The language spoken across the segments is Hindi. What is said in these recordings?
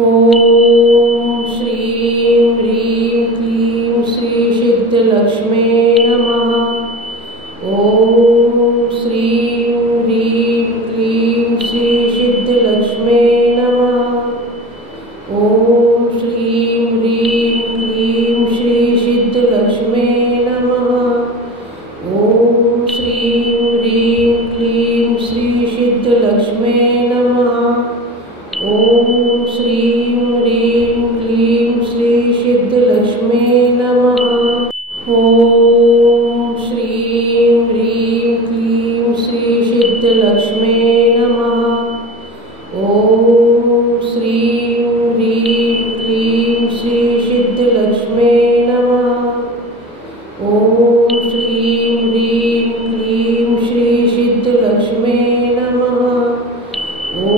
ॐ श्रीं ह्रीं क्लीं श्रीसिद्धलक्ष्मे नमः। ॐ श्रीं ह्रीं क्लीं श्रीसिद्धलक्ष्मे नमः। ॐ श्रीं ह्रीं क्लीं श्रीसिद्धलक्ष्मे नमः। ॐ श्रीं ह्रीं क्लीं श्रीसिद्धलक्ष्मे नमः। ॐ श्रीं ह्रीं क्लीं श्रीसिद्धलक्ष्मे नमः। ॐ श्रीं ह्रीं क्लीं श्रीसिद्धलक्ष्मे नमः। ॐ श्रीं ह्रीं क्लीं श्रीसिद्धलक्ष्मे नमः। ॐ श्रीं ह्रीं क्लीं श्रीसिद्धलक्ष्मे नमः।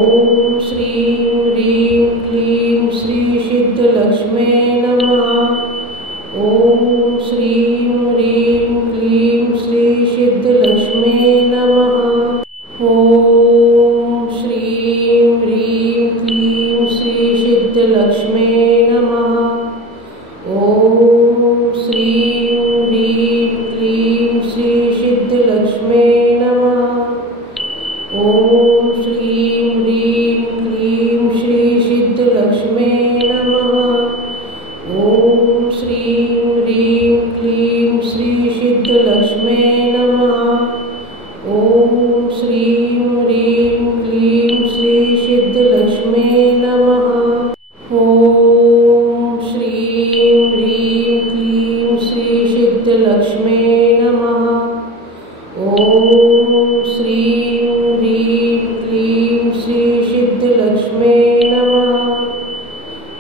ॐ श्रीं ह्रीं क्लीं श्रीसिद्धलक्ष्मे नमः। ॐ श्रीं ह्रीं क्लीं श्रीसिद्धलक्ष्मे नमः। ॐ श्रीं ह्रीं क्लीं श्रीसिद्धलक्ष्मे नमः। ॐ श्रीं ह्रीं क्लीं श्रीसिद्धलक्ष्मे नमः। ॐ श्रीं ह्रीं क्लीं श्रीसिद्धलक्ष्मे नमः। ॐ श्रीं ह्रीं क्लीं श्रीसिद्धलक्ष्मे नमः। ॐ श्रीं ह्रीं क्लीं श्रीसिद्धलक्ष्मे नमः। ॐ श्रीं ह्रीं क्लीं श्रीसिद्धलक्ष्मे नमः। ॐ श्रीं ह्रीं क्लीं श्रीसिद्धलक्ष्मे नमः।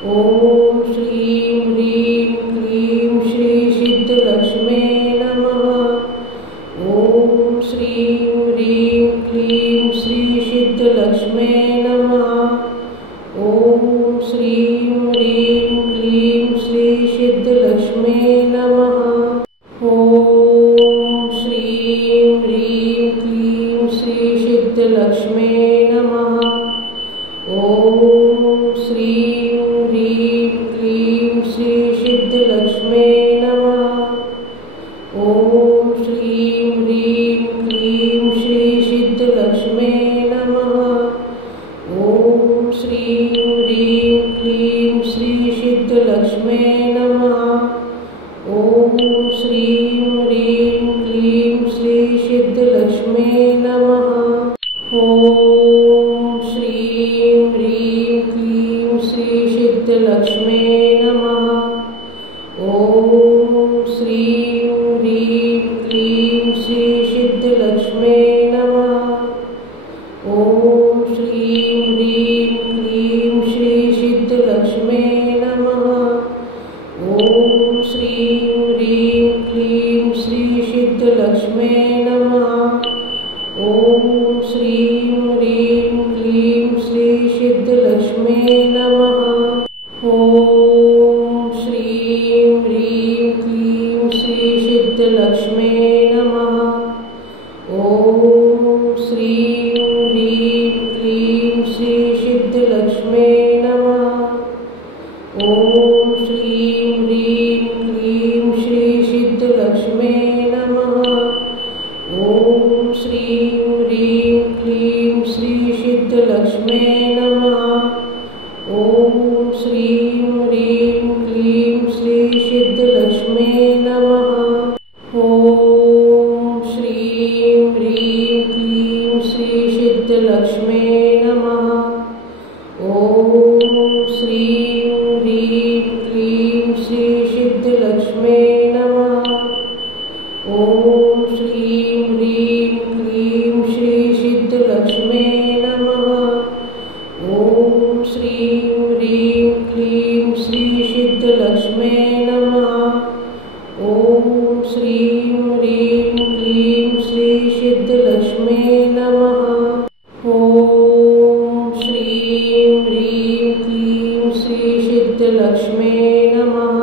ॐ श्रीं ह्रीं क्लीं श्रीसिद्धलक्ष्मे नमः। ॐ श्रीं ह्रीं क्लीं श्रीसिद्धलक्ष्मे नमः। ॐ श्रीं ह्रीं क्लीं श्रीसिद्धलक्ष्मे नमः। ॐ श्रीं ह्रीं क्लीं श्रीसिद्धलक्ष्मे नमः। ॐ श्रीं ह्रीं क्लीं श्रीसिद्धलक्ष्मे नमः। ॐ श्रीं ह्रीं क्लीं श्रीसिद्धलक्ष्मे नमः। ॐ श्रीं ह्रीं क्लीं श्रीसिद्धलक्ष्मे नमः। ॐ श्रीं ह्रीं क्लीं श्रीसिद्धलक्ष्मे नमः। ॐ श्रीं ह्रीं क्लीं श्रीसिद्धलक्ष्मे नमः। ॐ श्रीं ह्रीं क्लीं श्रीसिद्धलक्ष्मे नमः। ॐ श्रीं ह्रीं क्लीं श्रीसिद्धलक्ष्मे नमः। ॐ श्रीं ह्रीं क्लीं श्रीसिद्धलक्ष्मे नमः। ॐ श्रीं ह्रीं क्लीं श्रीसिद्धलक्ष्मे नमः। ॐ श्रीं ह्रीं क्लीं श्रीसिद्धलक्ष्मे नमः। ॐ श्रीं ह्रीं क्लीं श्रीसिद्धलक्ष्मे नमः। ॐ श्रीं ह्रीं क्लीं श्रीसिद्धलक्ष्मे नमः। ॐ श्रीं ह्रीं क्लीं श्रीसिद्धलक्ष्मे नमः। ॐ श्रीं ह्रीं क्लीं श्रीसिद्धलक्ष्मे नमः। ॐ श्रीं ह्रीं क्लीं श्रीसिद्धलक्ष्मे नमः। ॐ श्रीं ह्रीं क्लीं श्रीसिद्धलक्ष्मे नमः। ॐ श्रीं ह्रीं क्लीं श्रीसिद्धलक्ष्मे नमः। ॐ श्रीं ह्रीं क्लीं श्रीसिद्धलक्ष्मे नमः। ॐ श्रीं ह्रीं क्लीं श्रीसिद्धलक्ष्मे नमः। ॐ श्रीं ह्रीं क्लीं श्रीसिद्धलक्ष्मे नमः।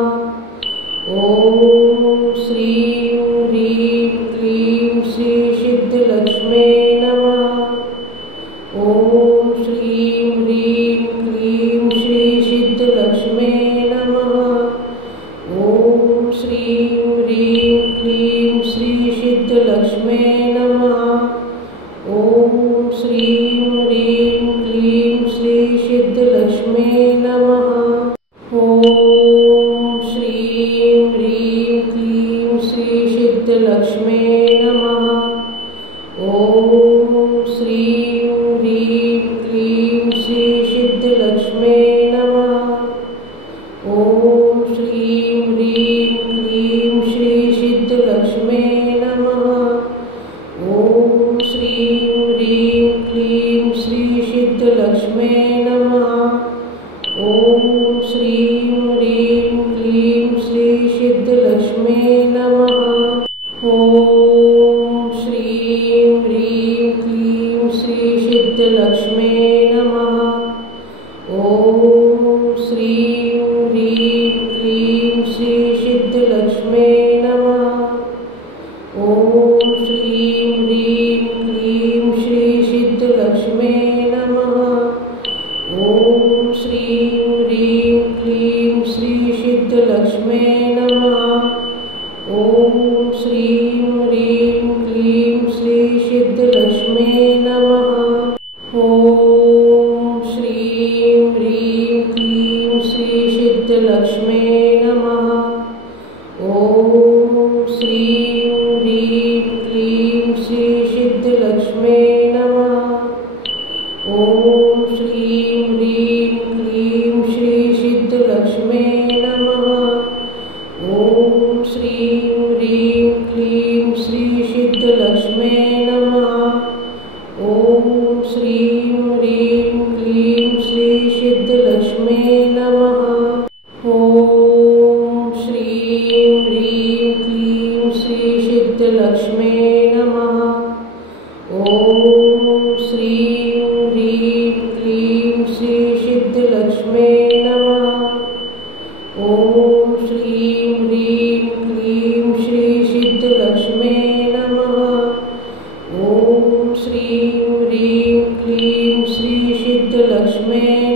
ॐ श्रीं ह्रीं क्लीं श्रीसिद्धलक्ष्मे नमः। ॐ श्रीं ह्रीं क्लीं श्रीसिद्धलक्ष्मे सिद्धिलक्ष्म्यै नमः। ॐ श्रीं ह्रीं क्लीं श्रीसिद्धिलक्ष्म्यै नमः। ॐ श्रीं ह्रीं क्लीं श्रीसिद्धिलक्ष्म्यै नमः। ॐ श्रीं ह्रीं क्लीं श्रीसिद्धिलक्ष्म्यै नमः। ॐ श्रीं ह्रीं क्लीं श्रीसिद्धिलक्ष्म्यै नमः। ॐ श्रीं ह्रीं क्लीं श्रीसिद्धिलक्ष्म्यै नमः। ॐ श्रीं ह्रीं क्लीं श्रीसिद्धिलक्ष्म्यै नमः। ॐ श्रीं ह्रीं क्लीं श्रीसिद्धिलक्ष्म्यै नमः। ॐ श्रीं ह्रीं क्लीं श्रीसिद्धिलक्ष्म्यै नमः। ॐ श्रीं ह्रीं क्लीं श्रीसिद्धिलक्ष्म्यै नमः। ॐ श्रीं ह्रीं क्लीं श्रीसिद्धिलक्ष्म्यै नमः। ॐ श्रीं ह्रीं क्लीं श्रीसिद्धिलक्ष्म्यै नमः। ॐ श्रीं ह्रीं क्लीं श्रीसिद्धिलक्ष्म्यै नमः। ॐ श्रीं ह्रीं क्लीं श्रीसिद्धिलक्ष्म्यै नमः। ॐ श्रीं ह्रीं क्लीं श्रीसिद्धिलक्ष्म्यै नमः। ॐ श्रीं ह्रीं क्लीं श्रीसिद्धिलक्ष्म्यै नमः। ॐ श्रीं ह्रीं क्लीं श्रीसिद्धिलक्ष्म्यै नमः। ॐ श्रीं ह्रीं क्लीं श्रीसिद्धिलक्ष्म्यै नमः। ॐ श्रीं ह्रीं क्लीं श्रीसिद्धिलक्ष्म्यै नमः। ॐ श्रीं ह्रीं क्लीं श्रीसिद्धिलक्ष्म्यै